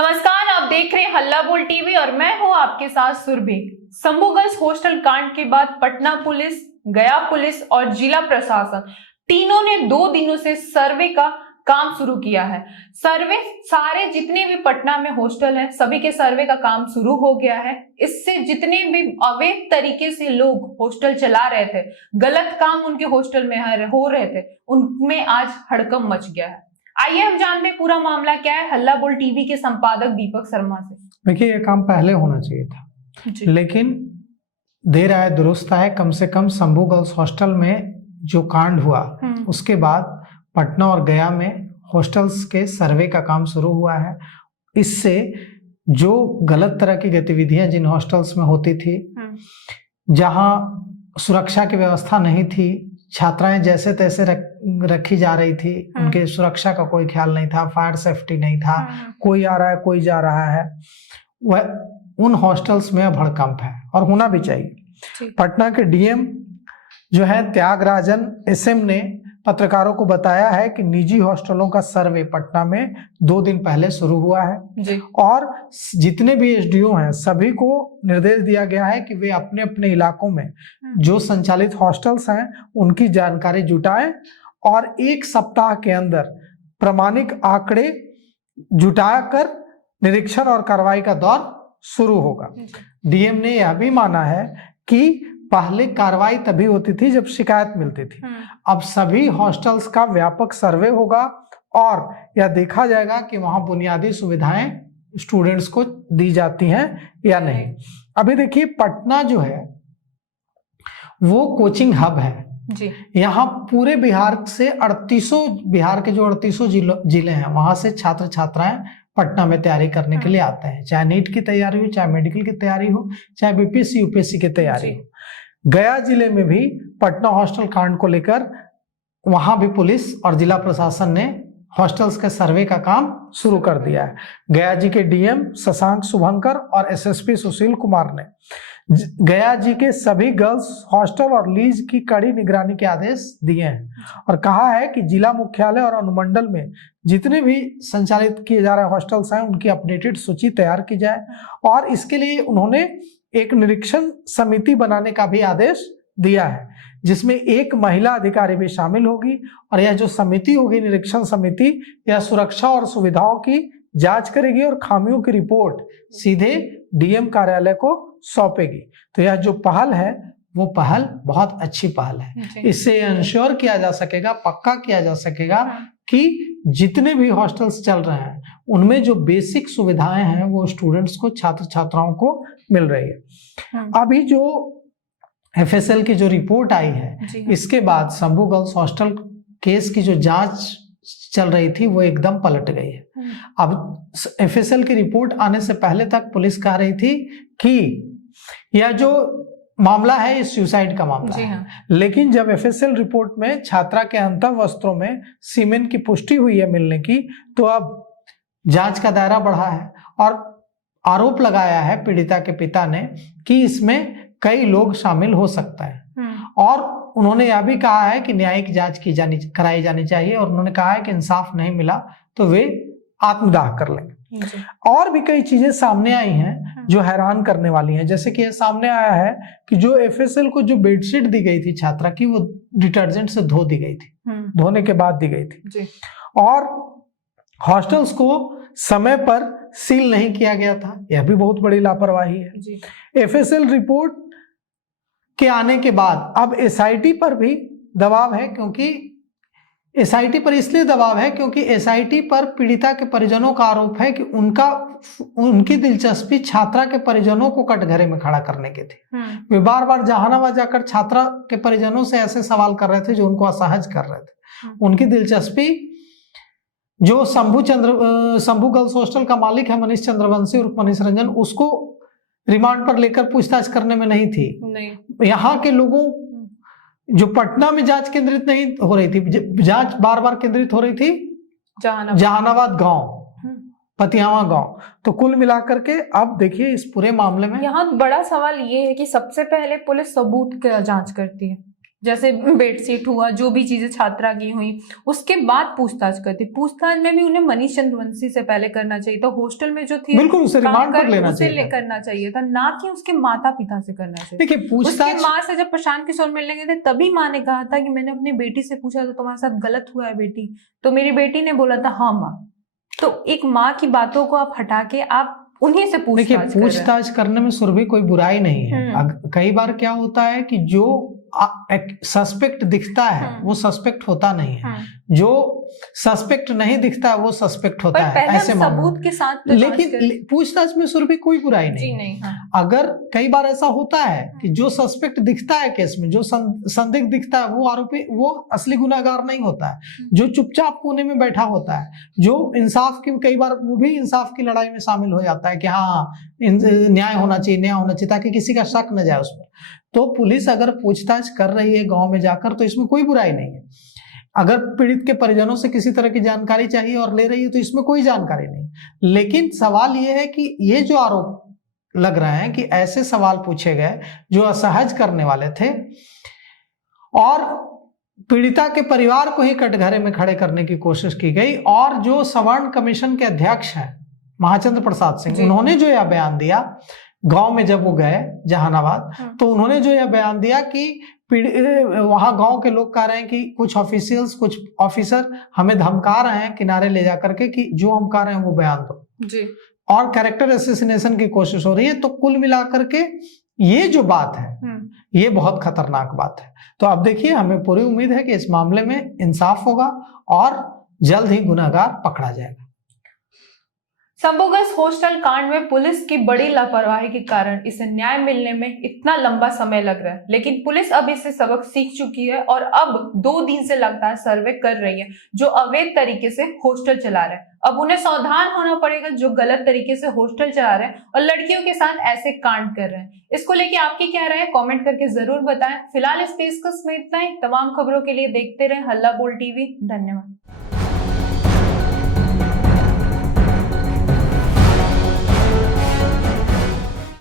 नमस्कार, आप देख रहे हैं हल्ला बोल टीवी और मैं हूं आपके साथ सुरभि। शंभू गर्ल्स हॉस्टल कांड के बाद पटना पुलिस, गया पुलिस और जिला प्रशासन तीनों ने 2 दिनों से सर्वे का काम शुरू किया है। सर्वे सारे जितने भी पटना में हॉस्टल हैं सभी के सर्वे का काम शुरू हो गया है। इससे जितने भी अवैध तरीके से लोग हॉस्टल चला रहे थे, गलत काम उनके हॉस्टल में हो रहे थे, उनमें आज हड़कंप मच गया है। आइए हम जानते हैं पूरा मामला क्या है हल्ला बोल टीवी के संपादक दीपक शर्मा से। देखिए, ये काम पहले होना चाहिए था, लेकिन देर आए दुरुस्त आए। कम से कम शंभू गर्ल्स हॉस्टल में जो कांड हुआ उसके बाद पटना और गया में हॉस्टल्स के सर्वे का काम शुरू हुआ है। इससे जो गलत तरह की गतिविधियां जिन हॉस्टल्स में होती थी, जहां सुरक्षा की व्यवस्था नहीं थी, छात्राएं जैसे तैसे रखी जा रही थी, उनके सुरक्षा का कोई ख्याल नहीं था, फायर सेफ्टी नहीं था, कोई आ रहा है कोई जा रहा है, वह उन हॉस्टल्स में अब हड़कंप है और होना भी चाहिए। पटना के डीएम जो है त्यागराजन एसएम ने पत्रकारों को बताया है कि निजी हॉस्टलों का सर्वे पटना में 2 दिन पहले शुरू हुआ है और जितने भी एसडीओ हैं सभी को निर्देश दिया गया है कि वे अपने अपने इलाकों में जो संचालित हॉस्टल्स हैं उनकी जानकारी जुटाएं और 1 सप्ताह के अंदर प्रामाणिक आंकड़े जुटाकर निरीक्षण और कार्रवाई का दौर शुरू होगा। डीएम ने यह भी माना है कि पहले कार्रवाई तभी होती थी जब शिकायत मिलती थी, अब सभी हॉस्टल्स का व्यापक सर्वे होगा और यह देखा जाएगा कि वहां बुनियादी सुविधाएं स्टूडेंट्स को दी जाती हैं या नहीं। अभी देखिए, पटना जो है वो कोचिंग हब है जी। यहाँ पूरे बिहार से 3800 बिहार के जो 3800 जिले हैं वहां से छात्र छात्राएं पटना में तैयारी करने के लिए आते हैं, चाहे नीट की तैयारी हो, चाहे मेडिकल की तैयारी हो, चाहे बीपीएससी यूपीएससी की तैयारी हो। गया जिले में भी पटना हॉस्टल कांड को लेकर वहां भी पुलिस और जिला प्रशासन ने हॉस्टल्स के सर्वे का काम शुरू कर दिया है। गया जी के डीएम शशांक शुभंकर और एसएसपी सुशील कुमार ने गया जी के सभी गर्ल्स हॉस्टल और लीज की कड़ी निगरानी के आदेश दिए हैं और कहा है कि जिला मुख्यालय और अनुमंडल में जितने भी संचालित किए जा रहे हॉस्टल्स हैं उनकी अपडेटेड सूची तैयार की जाए और इसके लिए उन्होंने एक निरीक्षण समिति बनाने का भी आदेश दिया है, जिसमें एक महिला अधिकारी भी शामिल होगी और यह जो समिति होगी, निरीक्षण समिति, यह सुरक्षा और सुविधाओं की जांच करेगी और खामियों की रिपोर्ट सीधे डीएम कार्यालय को सौंपेगी। तो यह जो पहल है वो पहल बहुत अच्छी पहल है। इससे इंश्योर किया जा सकेगा, पक्का किया जा सकेगा कि जितने भी हॉस्टल्स चल रहे हैं उनमें जो बेसिक सुविधाएं हैं वो स्टूडेंट्स को, छात्र छात्राओं को मिल रही है। अभी जो एफएसएल की जो रिपोर्ट आई है, इसके बाद शंभू गर्ल्स हॉस्टल केस की जो जांच चल रही थी वो एकदम पलट गई है। अब एफएसएल की रिपोर्ट आने से पहले तक पुलिस कह रही थी कि यह जो मामला है ये सुसाइड का मामला है, लेकिन जब एफएसएल रिपोर्ट में छात्रा के अंतः वस्त्रों में सीमेन की पुष्टि हुई है मिलने की, तो अब जांच का दायरा बढ़ा है और आरोप लगाया है पीड़िता के पिता ने कि इसमें कई लोग शामिल हो सकता है और उन्होंने यह भी कहा है कि न्यायिक जांच कराई जानी चाहिए और उन्होंने कहा है कि इंसाफ नहीं मिला तो वे आत्मदाह कर लेंगे। और भी कई चीजें सामने आई हैं जो हैरान करने वाली हैं, जैसे कि यह सामने आया है कि जो एफएसएल को जो बेडशीट दी गई थी छात्रा की, वो डिटर्जेंट से धो दी गई थी, धोने के बाद दी गई थी और हॉस्टल्स को समय पर सील नहीं किया गया था। यह भी बहुत बड़ी लापरवाही है। एफएसएल रिपोर्ट के आने के बाद अब एसआईटी पर भी दबाव है, क्योंकि एसआईटी पर इसलिए दबाव है क्योंकि एसआईटी पर पीड़िता के परिजनों का आरोप है कि उनकी दिलचस्पी छात्रा के परिजनों को कटघरे में खड़ा करने की थी। वे बार बार जहानाबाद जाकर छात्रा के परिजनों से ऐसे सवाल कर रहे थे जो उनको असहज कर रहे थे। उनकी दिलचस्पी जो शंभू गर्ल्स हॉस्टल का मालिक है मनीष चंद्रवंशी और मनीष रंजन, उसको रिमांड पर लेकर पूछताछ करने में नहीं थी। यहाँ के लोगों जो पटना में जांच केंद्रित नहीं हो रही थी, जांच बार बार केंद्रित हो रही थी जहानाबाद गांव, पतियावा गांव। तो कुल मिलाकर के अब देखिए इस पूरे मामले में यहाँ बड़ा सवाल ये है कि सबसे पहले पुलिस सबूत का जांच करती है, जैसे बेडशीट हुआ, जो भी चीजें छात्रा की हुई, उसके बाद पूछताछ करती। पूछताछ में भी उन्हें मनीष चंद्रवंशी से पहले करना चाहिए था, हॉस्टल में जो थी बिल्कुल उसे काम रिमांड पर कर लेना उसे चाहिए था। करना चाहिए था, ना कि उसके माता पिता से करना चाहिए। देखिए उसकी पूछताछ, माँ से जब प्रशांत किशोर मिलने गए थे तभी माँ ने कहा था कि मैंने अपनी बेटी से पूछा तो तुम्हारे साथ गलत हुआ है बेटी, तो मेरी बेटी ने बोला था हाँ माँ। तो एक माँ की बातों को आप हटा के आप उन्हीं से देखिए पूछताछ कर रहे हैं। पूछताछ करने में सुरभि कोई बुराई नहीं है। कई बार क्या होता है कि जो सस्पेक्ट दिखता है वो सस्पेक्ट होता नहीं है, जो सस्पेक्ट नहीं दिखता है वो सस्पेक्ट होता है, ऐसे सबूत के साथ तो लेकिन पूछताछ में सुरभि कोई बुराई नहीं जी है। नहीं, हाँ। अगर कई बार ऐसा होता है कि जो सस्पेक्ट दिखता है केस में, जो संदिग्ध दिखता है, वो आरोपी, वो असली गुनाहगार नहीं होता है, जो चुपचाप कोने में बैठा होता है, जो इंसाफ की, कई बार वो भी इंसाफ की लड़ाई में शामिल हो जाता है कि हाँ न्याय होना चाहिए, न्याय होना चाहिए, ताकि किसी का शक न जाए उस पर। तो पुलिस अगर पूछताछ कर रही है गांव में जाकर तो इसमें कोई बुराई नहीं है। अगर पीड़ित के परिजनों से किसी तरह की जानकारी चाहिए और ले रही है तो इसमें कोई जानकारी नहीं। लेकिन सवाल यह है कि ये जो आरोप लग रहे हैं कि ऐसे सवाल पूछे गए जो असहज करने वाले थे और पीड़िता के परिवार को ही कटघरे में खड़े करने की कोशिश की गई, और जो सवर्ण कमीशन के अध्यक्ष हैं महाचंद्र प्रसाद सिंह, उन्होंने जो यह बयान दिया गांव में जब वो गए जहानाबाद, तो उन्होंने जो यह बयान दिया कि वहां गांव के लोग कह रहे हैं कि कुछ ऑफिशियल्स, कुछ ऑफिसर हमें धमका रहे हैं किनारे ले जाकर के कि जो हम कह रहे हैं वो बयान दो जी, और कैरेक्टर असैसिनेशन की कोशिश हो रही है। तो कुल मिलाकर के ये जो बात है ये बहुत खतरनाक बात है। तो अब देखिए, हमें पूरी उम्मीद है कि इस मामले में इंसाफ होगा और जल्द ही गुनहगार पकड़ा जाएगा। संबोगस हॉस्टल कांड में पुलिस की बड़ी लापरवाही के कारण इसे न्याय मिलने में इतना लंबा समय लग रहा है, लेकिन पुलिस अब इससे सबक सीख चुकी है और अब 2 दिन से लगातार सर्वे कर रही है जो अवैध तरीके से हॉस्टल चला रहे हैं। अब उन्हें सावधान होना पड़ेगा जो गलत तरीके से हॉस्टल चला रहे हैं और लड़कियों के साथ ऐसे कांड कर रहे हैं। इसको लेके आपकी क्या राय है कमेंट करके जरूर बताएं। फिलहाल इस पेशकश में इतना ही। तमाम खबरों के लिए देखते रहे हल्ला बोल टीवी। धन्यवाद।